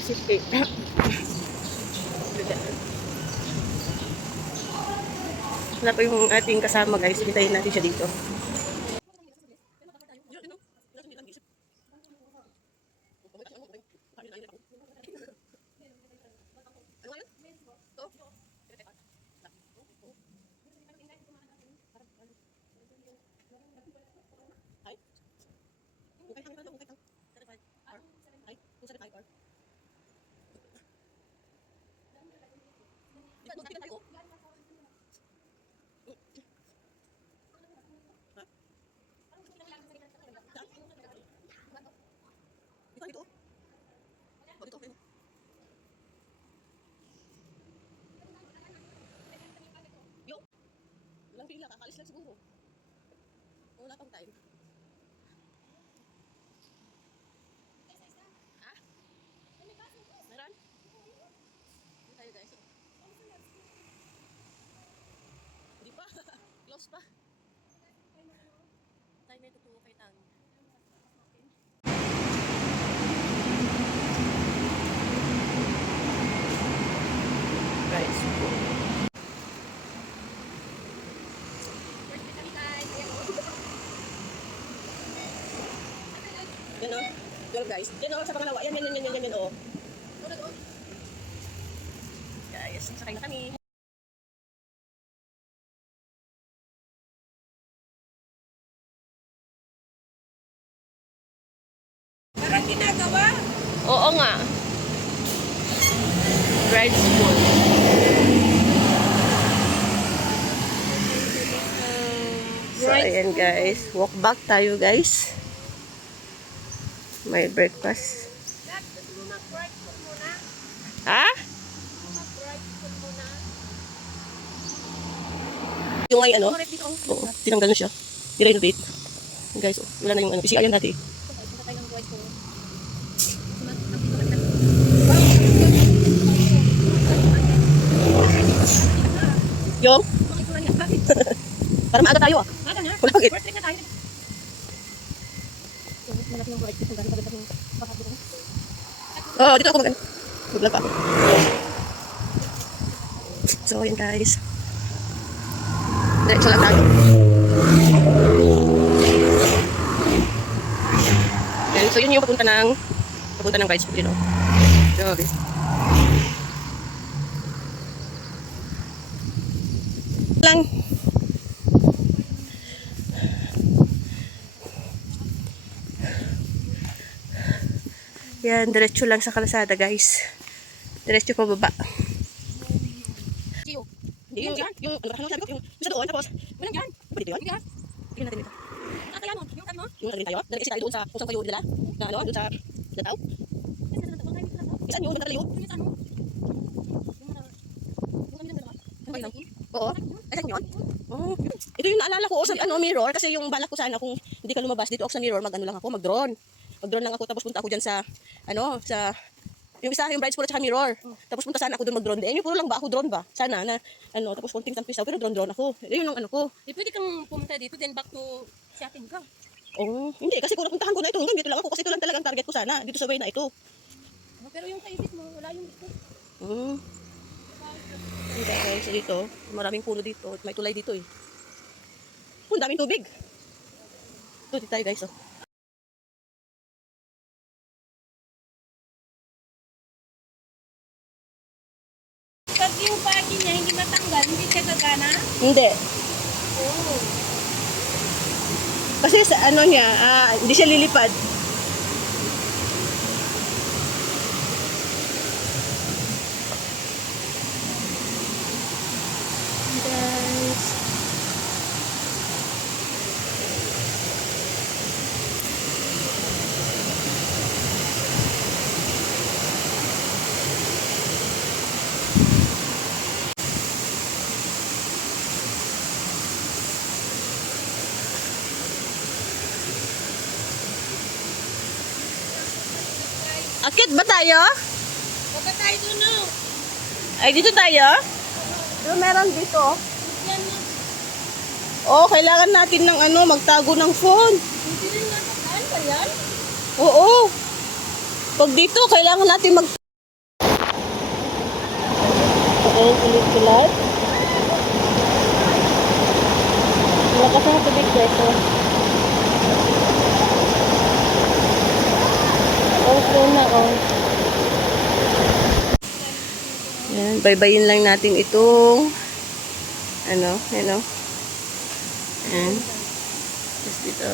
Exit 8. Wala pa yung ating kasama guys. Hintayin natin siya dito. Walang pila, kakalis lang siguro. Wala pang time. Ha? Meron? Hindi tayo guys. Hindi pa. Close pa. Tayo na itutuwa kay Tang. Guys. Yan o. Yan guys. Yan o, sa pangalawa. Yan o. Guys, sakay na kami. Parang ginagawa. Oo nga. Grad school. So, ayan guys. Walk back tayo guys. May breakfast. Ha? Yung ay ano? Oo, tinanggal na siya. I-renovate. Guys, oh, wala na yung ano. PCI yan dati. Yung? Para maaga tayo ah. Wala bakit? Oo, dito ako mag-ano. Mag-vlog pa ako. So, yun guys. Diretso lang tayo. So, yun yung papunta ng Brides Food, you know. So, okay. Lang. Yan, diretso lang sa kalsada, guys. Diretso pa baba. Hindi, yung sabi ko, yung sa doon, tapos, walang dyan. Ba dito yun? Tingnan natin dito. Kaya mo, yung ano? Yung natin tayo, nag-exit tayo doon sa, kung saan kayo nila, na ano, doon sa Lantaw. Saan yun, magdala yun? Oo. Ay, saan yun? Oh. Ito yung naalala ko sa ano, mirror, kasi yung balak ko sana kung hindi ka lumabas dito ako sa mirror, mag-ano lang ako, mag-drone. Mag-drone lang ako, tapos punta ako dyan sa, ano, sa, yung isa, yung brides pool at saka mirror. Tapos punta sana ako doon mag-drone din. Yung puro lang ba ako drone ba? Sana na, ano, tapos konting tampisaw, pero drone ako. Yun yung ano ko. Pwede kang pumunta dito, then back to shopping ka. Oh, hindi, kasi kung napuntahan ko na ito, hanggang dito lang ako, kasi ito lang talagang target ko sana, dito sa way na ito. Pero yung kaibit mo, wala yung dito. Hindi, guys, so dito, maraming puno dito, may tulay dito eh. Oh, ang daming tubig. Ito, dito tayo guys, oh. Pag yung bagi niya hindi matanggal, hindi siya gagana? Hindi. Oo. Kasi sa ano niya, hindi siya lilipad. Guys. Akit ba tayo? Baka tayo doon, no? Ay, dito tayo? Pero meron dito. Yan na. Oh, kailangan natin ng ano, magtago ng phone. Hindi rin natin. Ano ba yan? Oo. Pag dito, kailangan natin Ayun, ulit-ulit. Malakas ang tubig dito. Overflow na, oh. Yan, baybayin lang natin itong ano. Yan. Tapos dito.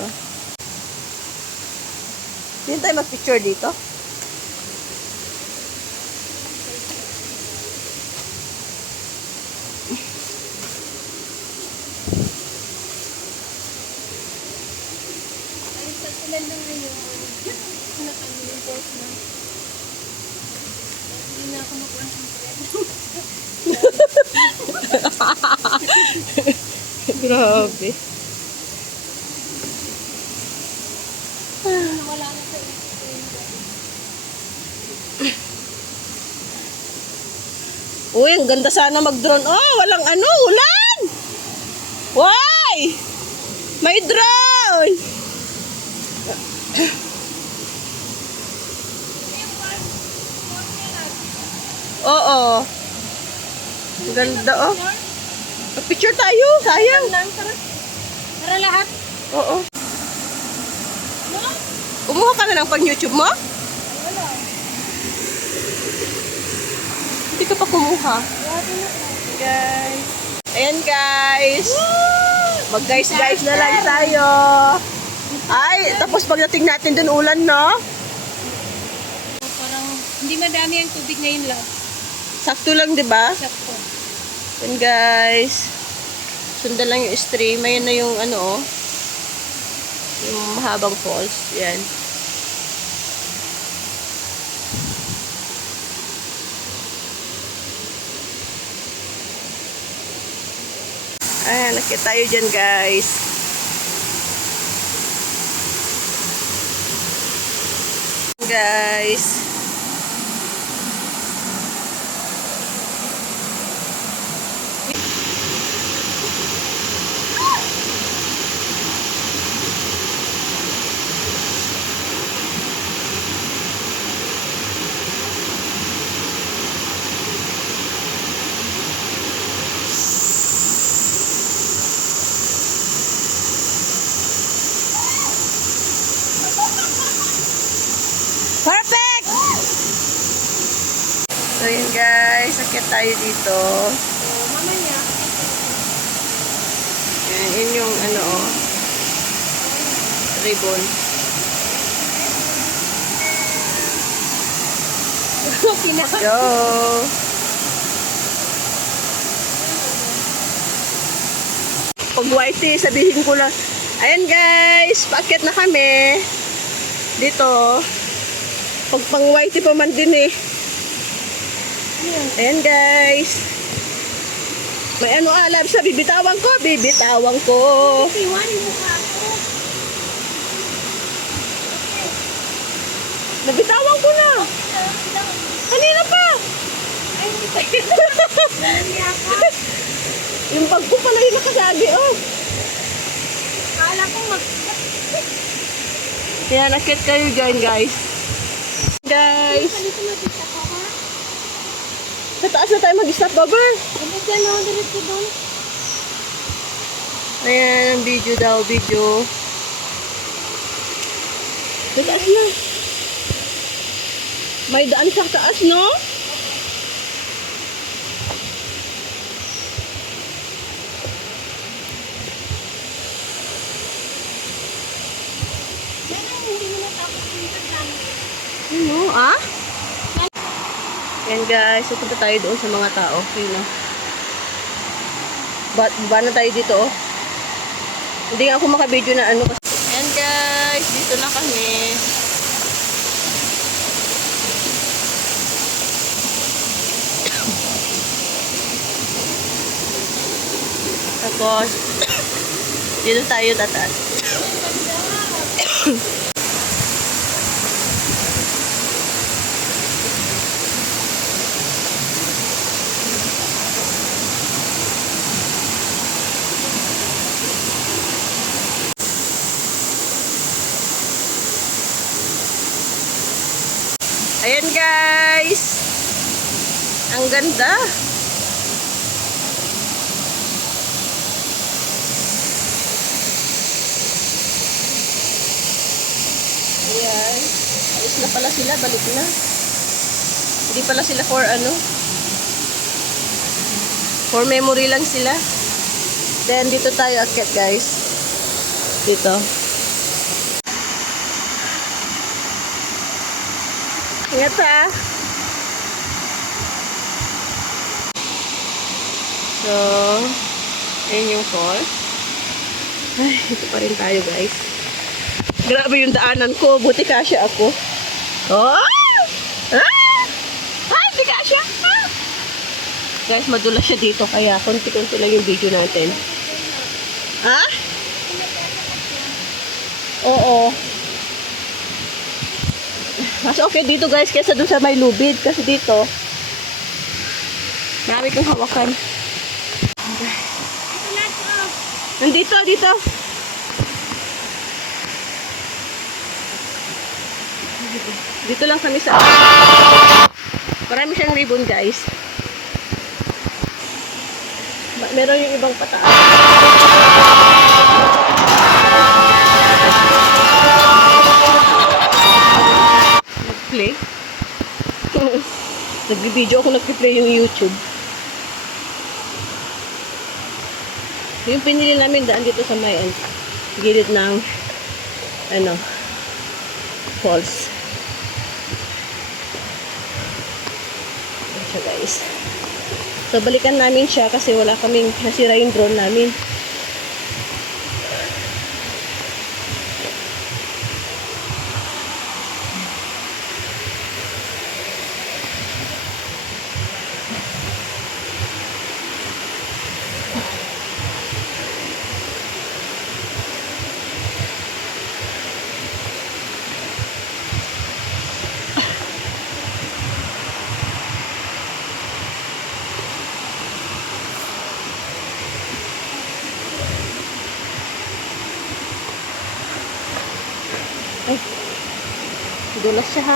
Hindi tayo mag-picture dito. Ay, sa ulan na ngayon. Nakalimutan na. Hindi na ako mag-concentrate. Grabe. Wala na sa isip. Uy, ang ganda sana mag-drone. Oh, walang ano, ulan! Why? May drone! Oo. Ang ganda, oh. Picture tayo, sayang. Tara lahat. Oo. No? Kumuha ka na lang pang YouTube mo? Wala. Hindi ka pa kumuha. Guys. Ayan guys. Mag-guys na lang tayo. Ay, tapos pagdating natin dun ulan, no? Parang hindi madami ang tubig ngayon lang. Sakto lang, di ba? Sakto. Ayan guys. Sundan lang yung stream. Ayan na yung ano, oh. Yung mahabang falls. Yan. Ayan, nakita tayo dyan guys. Guys. Perfect! So yun guys, sakit tayo dito. Mamaya. Yan, yun yung ano, oh, ribbon. Go! Pag whitey, sabihin ko lang, ayan guys, paakyat na kami. Dito. Pag pang whitey pa man din eh. Ayan guys. May ano alam sa bibitawan ko. Bibitawan ko. Iwan yung mukha ko. Nabitawan ko na. Kanina pa. Ay, hindi pa yun. Naniya ka. Yung bag ko pala yung nakasagi. Oh. Kala ko Ayan, akit kayo dyan guys. Guys. Dito nakita ko ha. Sa taas na tayo mag-stop over. Ano dyan o? Diretso doon. Ayan, video daw, video. Sa taas na. May daan sa taas, no? Hindi mo natapos yung pagdami. Ano, ah? Yan guys, pupunta tayo doon sa mga tao. Yun, no? Ba na tayo dito, oh. Hindi nga ako makabideo na ano kasi. Yan guys, dito na kami. Tapos, dito tayo tataas. Ayan guys. Ang ganda. guys. Alis na pala sila, balik na. Hindi pala sila for ano. For memory lang sila. Then dito tayo akyat guys. Dito. Ingat ha. So, ayun yung falls. Ay, ito pa rin tayo guys. Grabe yung daanan ko. Buti kasya ako. Oh! Ah! Ay, hindi kasya. Ah! Guys, madulas siya dito. Kaya konti-konti lang yung video natin. Ha? Oo. Mas okay dito guys kaysa dun sa may lubid. Kasi dito, marami kang hawakan. Nandito, dito. Dito lang kami sa... Marami siyang ribbon guys. Meron yung ibang pataas. Nag-play. Nag-video ako, nag-play yung YouTube. Yung pinili namin daan dito sa may gilid ng falls. Ayan siya guys. So balikan namin siya kasi wala kaming nasira yung drone namin. Ay, dulas siya ha.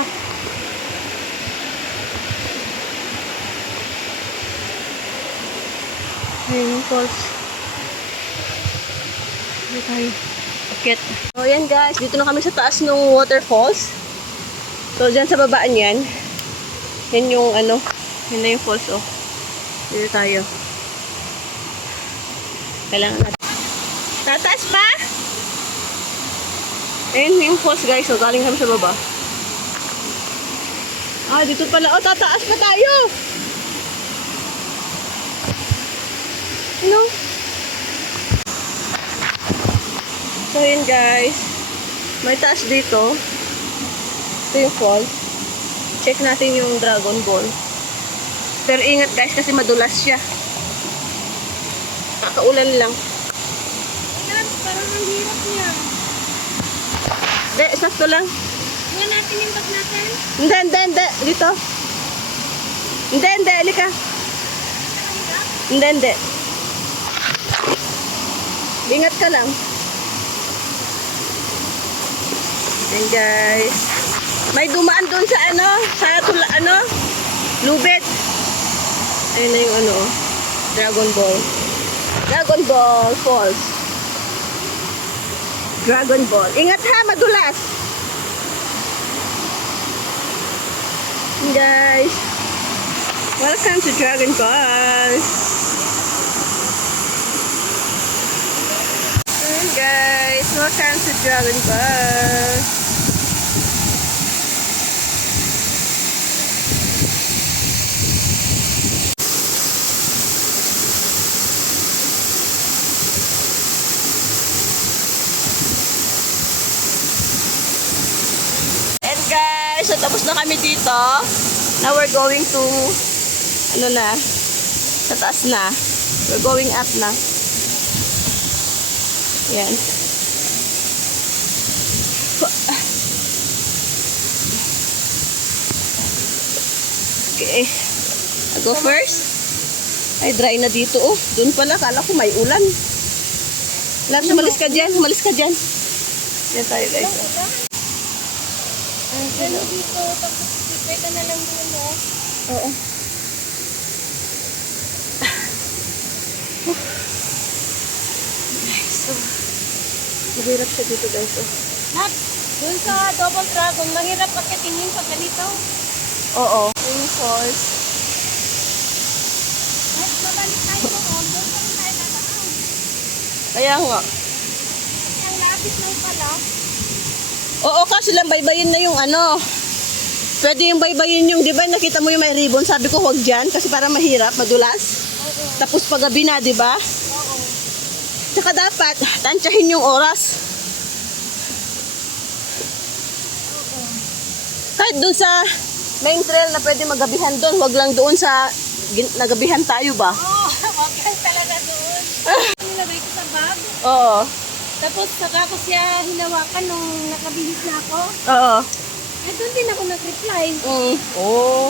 Ayun yung falls. Dito tayo. Akit. So yan guys, dito na kami sa taas ng waterfalls. So dyan sa babaan yan. Yan yung yan na yung falls oh. Dito tayo. Kailangan natin. Tataas pa? Ayun yung falls guys, so galing kami sa baba. Ah, dito pala. Oh, tataas pa tayo. Ano? So yun guys. May taas dito. Ito yung falls. Check natin yung Dragon Ball. Pero ingat guys kasi madulas siya. Kakaulan lang. Ayan, parang ang hirap niya. Hindi, sakto lang. Nga natin yung bag natin. Hindi. Dito. Hindi. Halika. Hindi. Ingat ka lang. And guys. May dumaan doon sa lubid. Ayun na yung Dragon Ball. Dragon Ball Falls. Dragon Ball. Ingat ha, madulas. Guys, welcome to Dragon Ball. And guys, welcome to Dragon Ball. So tapos na kami dito. Now we're going to sa taas na. We're going up na. Yan. Okay. I'll go first. Ay, dry na dito. Oh, doon pala. Kala ko may ulan. Labs, umalis ka dyan. Yan tayo guys. Ano dito, tapos prepare ka na lang doon, no? Oo. So, mahirap siya dito guys. Oh. Nat, Doon sa double dragon, mahirap akitingin pag ganito. Oo. Yung falls. Kahit mabalik tayo doon, doon pa rin tayo dadaan. Kaya nga. Kasi ang lapit ng pala. Oo, kaso lang baybayin na yung ano. Pwede yung baybayin yung, di ba nakita mo yung may ribbon? Sabi ko huwag dyan kasi para mahirap, madulas. Oo. Tapos paggabi na, di ba? Oo. Tsaka dapat, tansyahin yung oras. Kahit doon sa main trail na pwede magabihan doon, wag lang doon sa nagabihan tayo ba? Oo, wag lang talaga doon. Nilagay ko sa bag. Oo. Tapos saka ko siya hinawakan nung nakabihis na ako. Oo. Eh, doon din ako nag-reply. Oo.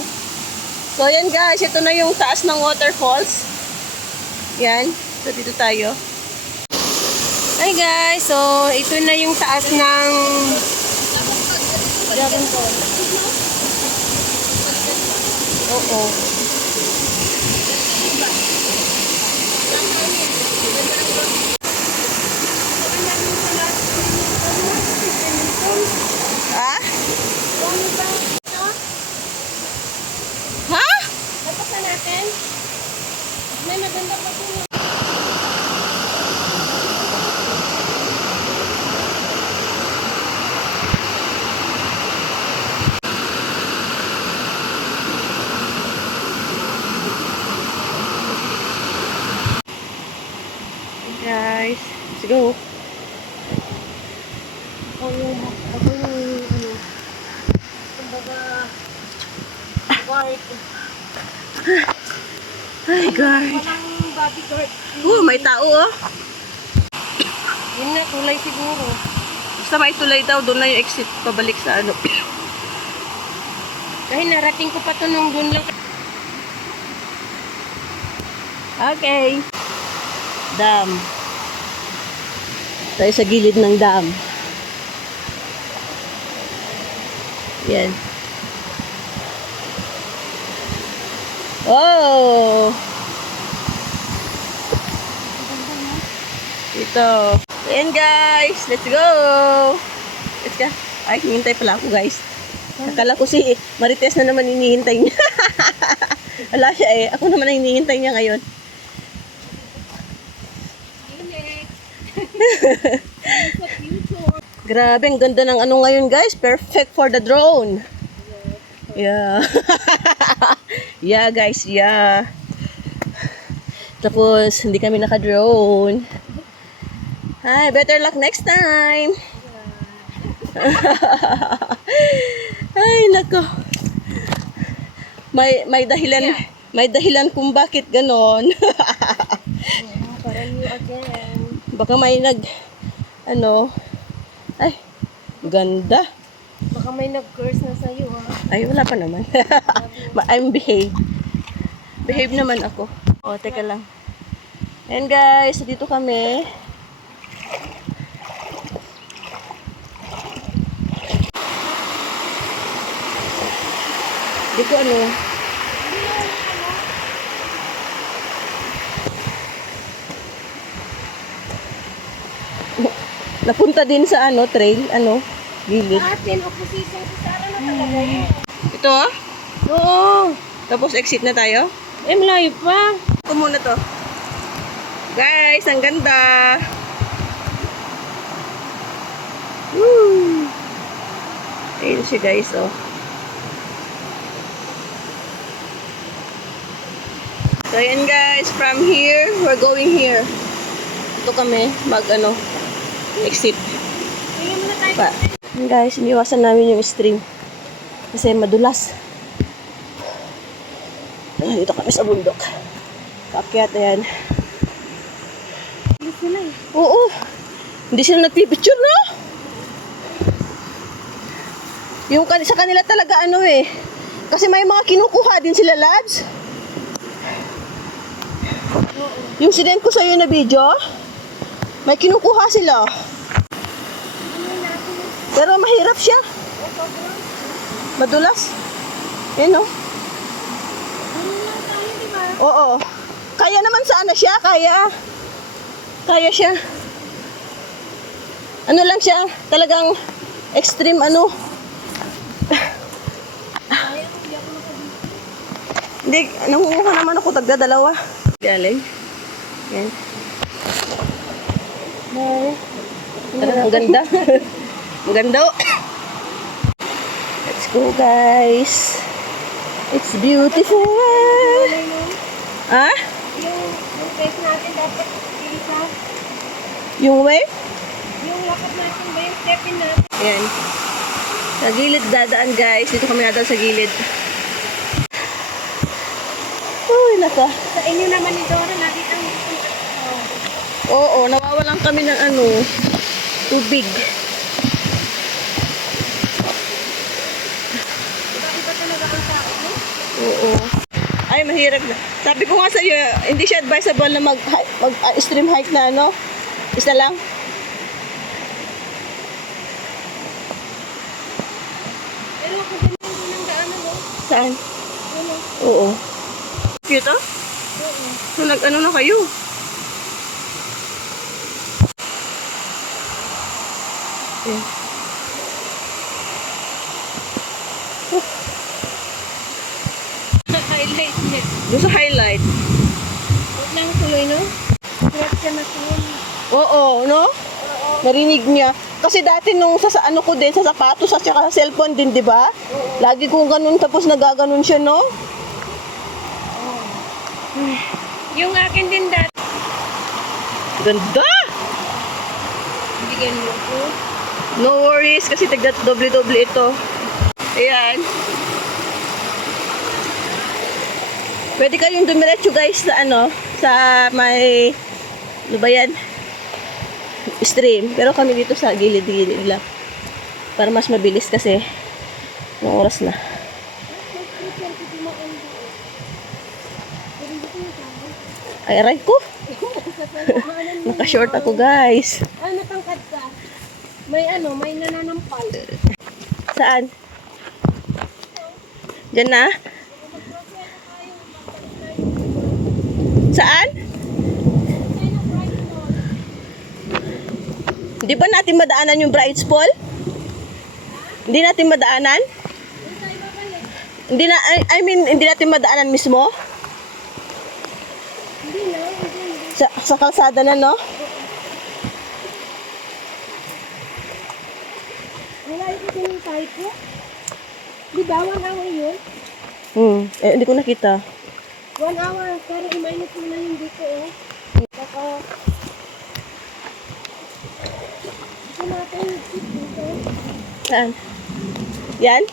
So, yan guys. Ito na yung taas ng waterfalls. Yan. So, dito tayo. Hi guys, so ito na yung taas ng Dragon Falls. Oo. Ha? Ha? Tapos na natin. May maganda pa po. Guys, let's go. Ako yung ano, kumbaga, guard. Ay, guys. Walang bodyguard. May tao oh. Yun na, kulay siguro. Basta may tulay daw, doon na yung exit pabalik sa ano. Dahil narating ko pa to nung doon lang. Okay. Dam. Tayo sa gilid ng dam. Yan. Oh! Ito. Ayan guys, let's go! Let's go. Ay, hinihintay pala ako guys. Akala ko si Marites na naman hinihintay niya. Wala siya eh. Ako naman ang hinihintay niya ngayon. Grabe, ang ganda ng ano ngayon guys. Perfect for the drone. Yeah. Yeah guys, yeah. Tapos, hindi kami naka-drone. Hi, better luck next time. Ay, nako. May dahilan kung bakit ganon. Para you again. Baka may ay, ganda. Baka may nag-curse na sa'yo ha. Ay, wala pa naman. I'm behave. Behave naman ako. O, teka lang. And guys, dito kami. Dito ano? Napunta din sa trail, gilid. Sa atin, opposition si Sarah na talaga yun. Ito ah? Oo. Tapos exit na tayo? Eh, malayo pa. Ito muna to. Guys, ang ganda. Woo! Ayun siya guys, oh. So, ayan guys, from here, we're going here. Ito kami, exit. Tingin muna tayo. Pa. Ayan guys, iniwasan namin yung stream. Kasi madulas. Dito kami sa bundok. Kaakyat, ayan. Hindi sila eh. Oo. Hindi sila nagpipicture, no? Yung sa kanila talaga kasi may mga kinukuha din sila, lads. Yung sinend ko sa'yo na video, may kinukuha sila. Pero mahirap siya. Madulas. Yan, no? Oo. Kaya naman sana siya, kaya siya. Ano lang siya, talagang extreme ano. Hindi, nangunguha naman ako tagdadalawa. Galing. Yan. Ang ganda. Ang ganda. Oh. Let's go, guys. It's beautiful. Ah? Yung face natin dapat isa. Yung wave? Yung lakad natin ba yung stepin natin? Ayan. Sa gilid dadaan, guys. Dito kami nadaan sa gilid. Uy, naka. Sa inyo naman ni Dora, nakita mo. Oo, nawawalan kami ng ano, tubig. Iba talaga ang tao, no? Oo. Ay, mahirap na. Sabi ko nga sa iyo, hindi siya advisable na mag-stream hike na ano. Isa lang. Pero ako din yung daanan, no? Saan? Ano? Oo. Cute, oh? Oo. So, nag-ano na kayo? Ayan. Highlight niya. Doon sa highlight. Huwag lang tuloy, no? Hirap siya na tuloy. Oo, no? Narinig niya. Kasi dati nung sa ano ko din, sa sapatos at saka sa cellphone din, di ba? Lagi kong ganun tapos nagaganon siya, no? Yung akin din dati. Ganda! Bigyan mo ko. No worries kasi doble-doble ito. Ayan. Pwede kayong dumiretso guys sa ano, sa may, ano ba yan? Stream. Pero kami dito sa gilid-gilid lang. Para mas mabilis kasi ng oras na. Ay, aray ko. Naka-short ako guys. Ay, natangkad ka. May ano, may nananampal. Saan? Diyan na? Saan? Di ba natin madaanan yung Brights Fall? Hindi natin madaanan? Hindi na, I mean, hindi natin madaanan mismo? Hindi na, hindi. Sa kalsada na, no? Wala ito sinintay ko. Di ba, 1 hour yun? Hindi ko nakita. 1 hour, pero i-minus mo na yung dito, oh. Baka... Ito natin yung seat dito. Saan? Yan?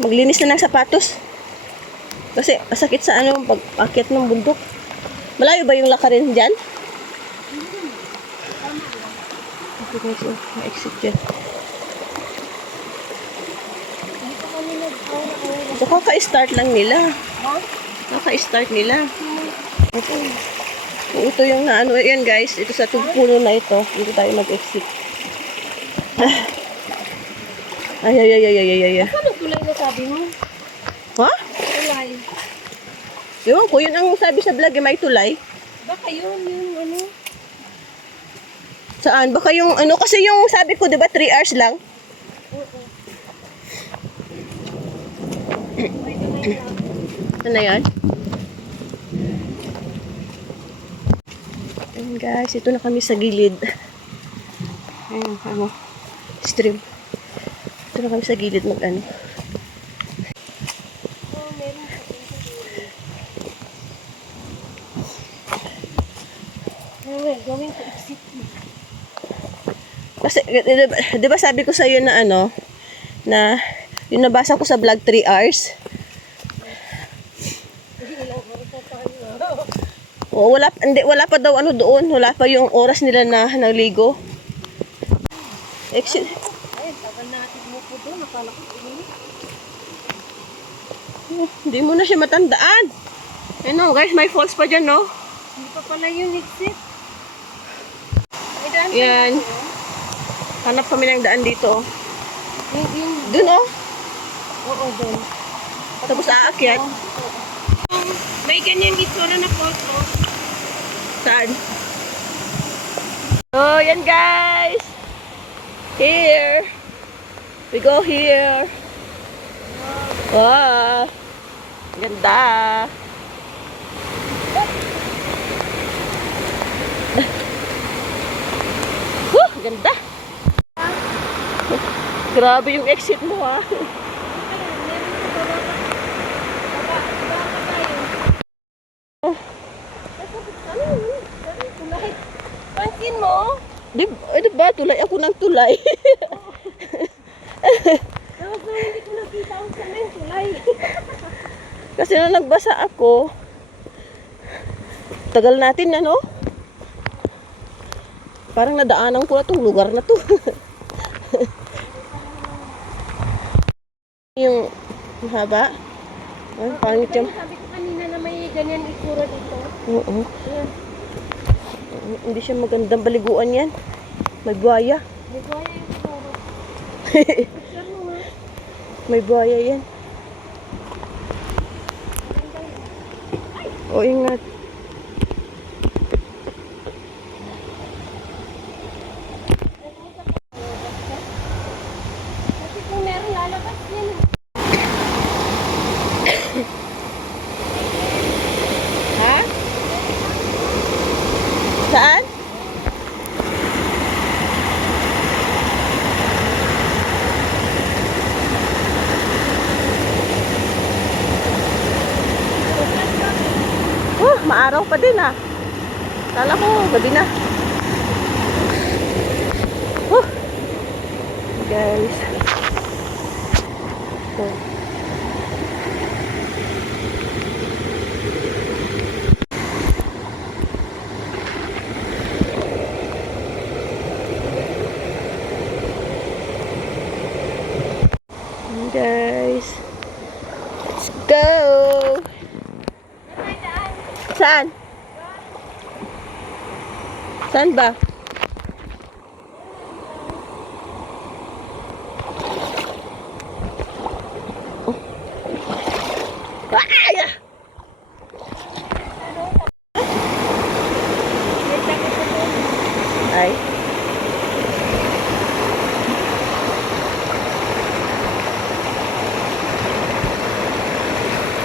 Maglinis na ng sapatos. Kasi masakit sa ano, pag-akit ng bundok. Malayo ba yung lakarin dyan? Okay guys, ma-exit dyan. Dito kami nag-hour. So, kaka-start lang nila. Ha? Kaka-start nila. Ito yung na ano, yan guys, ito sa tugpuno na ito. Dito tayo mag-exit. Ay, ay, ay, ay, ay, ay, ay. Ano tulay na sabi mo? Ha? Tulay. Ewan ko, yun ang sabi sa vlog, may tulay. Baka yun, yung ano? Saan? Baka yung ano, kasi yung sabi ko, di ba, 3 hours lang? Oo. Ano na yan? Ayan guys, ito na kami sa gilid. Ayan, ano, stream. Ito na kami sa gilid mag ano. Oh, meron pa. We're going to exit. Kasi, di ba sabi ko sa iyo na ano, na yung nabasa ko sa vlog 3 hours? O, wala pa daw ano doon, wala pa yung oras nila na naligo. Exit. Ay, tagal natin mo po doon. Nakala ko ini. Hindi mo na siya matandaan. Ano guys, may falls pa dyan, no? Hindi pa pala yung exit. May daan pa Yan. dito, oh. Hanap kami ng daan dito. Yung, Doon, oh. oo, doon. Tapos aakyat. May ganyan itsura na photo. Saan? So, yan guys. Here. We go here. Wow. Ganda. Ganda. Grabe yung exit mo ah. Pansin mo? Di ba? Tulay ako ng tulay. Tapos nung hindi ko nakita ang samin, tulay. Kasi nung nagbasa ako, tagal natin ano? Parang nadaanan ko na tong lugar na to. Yung haba. Ay, pangit yung... Sabi ko kanina na may ganyan itsura dito. Oo. Ayan. Hindi siya magandang baliguan yan. May buhaya. May buhaya yung itsura. Picture mo nga. May buhaya yan. O, ingat. Kasi kung meron lalabas yan. Ha? Saan? Maaraw pa din ah. Kala ko, gabi na. Guys. Oh. Guys. Let's go. Saan? Saan ba? Oh. Ay! Ay.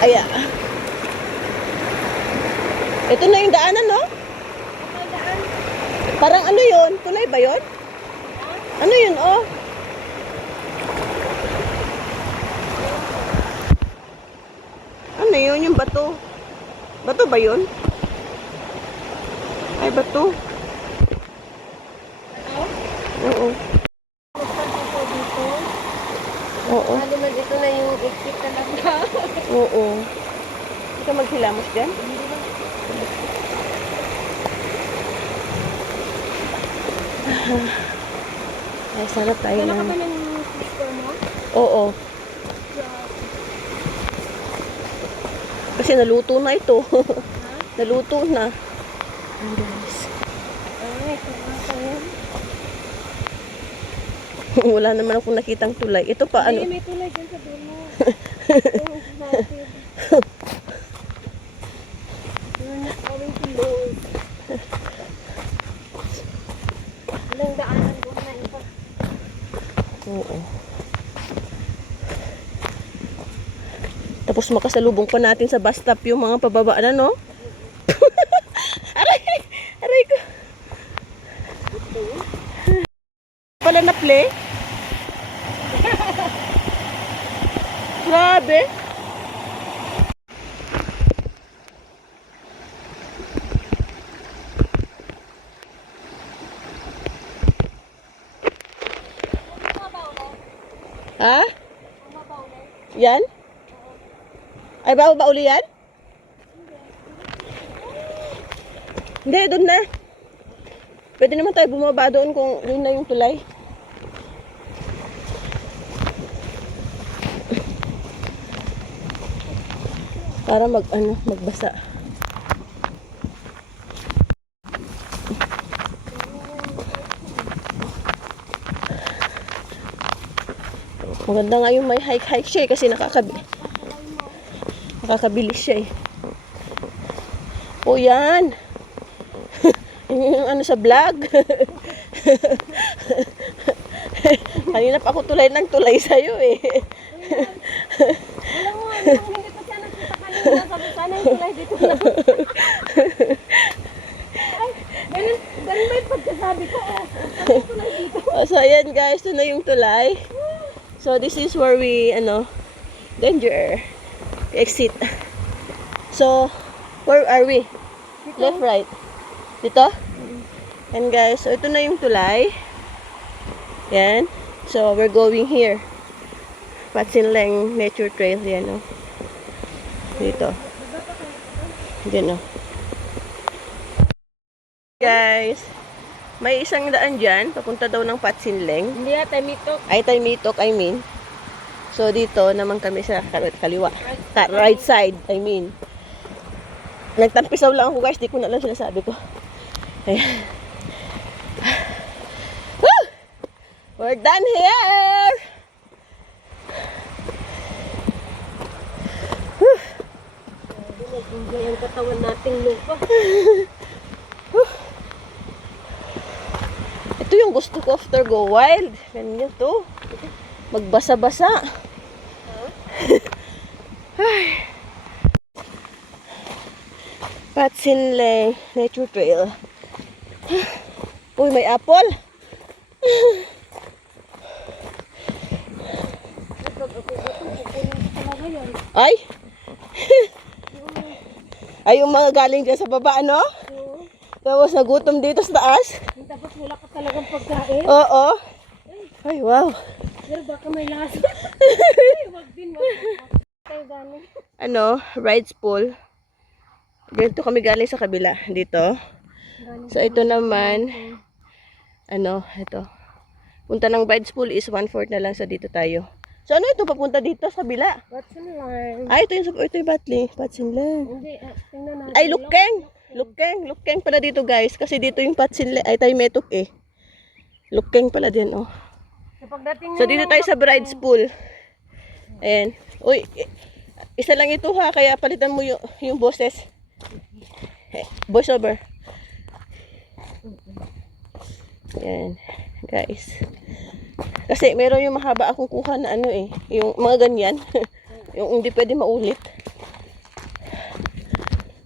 Aya. Ito na yung daanan, no? Parang ano yun? Tulay ba yun? Ano yun, oh? Ano yun? Yung bato? Bato ba yun? Ay, bato. Oo. Oo. Naman ito na yung exit talaga. Oo. Hindi ka maghilamos dyan? Ay, sana tayo Wala na. ka ba ng sister mo? Oo. Kasi naluto na ito. Naluto na. Ayan, guys. Ay, kumasa yan. Wala naman akong nakitang tulay. Ito pa, ano? May tulay dyan sa dulo. You're not going to lose. Walang daanan doon na iba. Oo. Tapos makasalubong pa natin sa bus stop yung mga pababa na, no? Aray! Aray ko! Pala na play? Grabe! Ha? Yan? Ay, ba uli yan? Hindi, doon na. Pwede naman tayo bumaba doon kung yun na yung tulay. Para magbasa. Maganda nga yung may hike siya kasi nakakabilis siya eh. O yan. Yung ano sa vlog. Kanina pa ako tulay ng tulay sa'yo eh. Alam mo, hindi pa siya nakita kanina. Sabi sana yung tulay dito na. Ay, ganun ba yung pagkasabi ko? Ano yung tulay dito? So ayan guys, ito na yung tulay. So this is where we, danger. Exit. So, where are we? Left, right? Dito? And guys, so ito na yung tulay. Yan. So, we're going here. Patsinleng Nature Trail. Yan, oh. Dito. Yan, oh. Guys, may isang daan dyan. Papunta daw ng Patsinleng. Hindi ata, Mitok. Ay, Taymitok, I mean. So, dito naman kami sa kaliwa. Right side, I mean. Nagtampisaw lang ako guys, di ko na lang sinasabi ko. Ayan. Woo! We're done here! Enjoy ang katawan nating lupa. Ito yung gusto ko after go wild. Ganyan to. Magbasa-basa. Ay. Patsinleng Nature Trail. Uy, may apple. Ay. Ay, yung mga galing dyan sa baba, ano? Tapos nagutom dito sa taas. Tapos wala ka talagang pagkain. Oo. Ay, wow. Pero baka may lasa. Wag din, tayo galing. Rides pool. Dito kami galing sa kabila. Dito. So, ito naman, ito. Punta ng rides pool is 1/4 na lang sa dito tayo. So, ano ito? Papunta dito sa kabila. Patsinleng. Ay, ito yung Batli. Patsinleng. Hindi, tingnan natin. Ay, Lukeng. Lukeng pala dito, guys. Kasi dito yung Patsinleng. Ay, Taymetok eh. Lukeng pala din, oh. So, dito tayo sa bride's pool. Ayan. Uy, isa lang ito ha. Kaya palitan mo yung boses. Voice over. Ayan. Guys. Kasi meron yung mahaba akong kuha na yung mga ganyan. Yung hindi pwede maulit.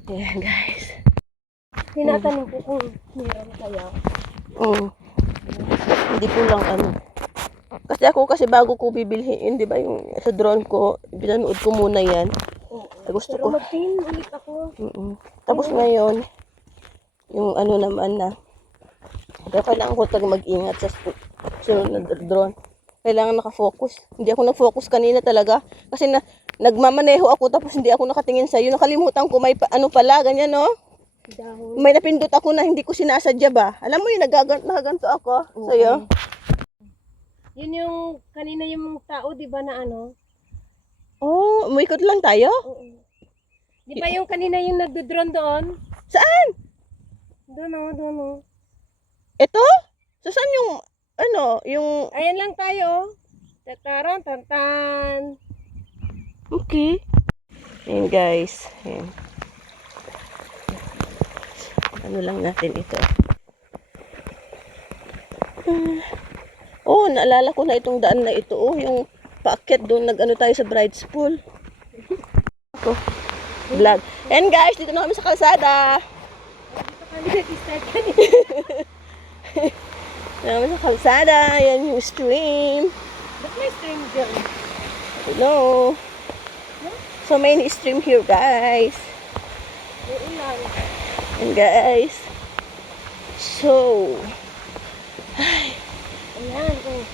Ayan, guys. Tinatanong ko kung meron kaya. Hindi ko lang Kasi bago ko bibilhin, di ba, yung sa drone ko, pinanood ko muna yan. Gusto Pero ko. mag-team ulit ako. Tapos ngayon, yung naman na, kaya kailangan ko talaga mag-ingat sa sunod na drone. Kailangan nakafocus. Hindi ako nag-focus kanina talaga. Kasi nagmamaneho ako tapos hindi ako nakatingin sa'yo. Nakalimutan ko may pala, ganyan no? Dahon. May napindot ako na hindi ko sinasadya ba? Alam mo yun, nagaganto ako sa'yo. Yun yung kanina yung tao, di ba na Oh, umikot lang tayo? Oo. Di ba yung kanina yung nagdo-drone doon? Saan? Doon. Ito? So, saan yung, yung... Ayan lang tayo. Tataran, tantan. Okay. Ayan guys. Ayan. Lang natin ito. Oh, naalala ko na itong daan na ito. Oh, yung paakyat doon. Tayo sa bride's pool. Ako. Vlog. And guys, dito na kami sa kalsada. Kami sa kalsada. Yan yung stream. Ba't may stream dyan? Hello. So, may stream here, guys. Ulan. And guys. So. Ayan, oh.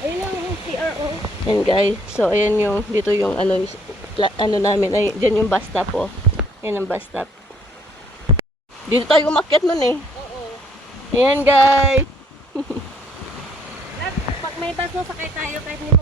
Ayun lang yung CRO. And guys, so ayan yung, dito yung namin, ay, dyan yung bus stop, oh. Ayan ang bus stop. Dito tayo umakyat nun eh. Oo. Ayan guys. Pag may bus mo, sakay tayo kahit hindi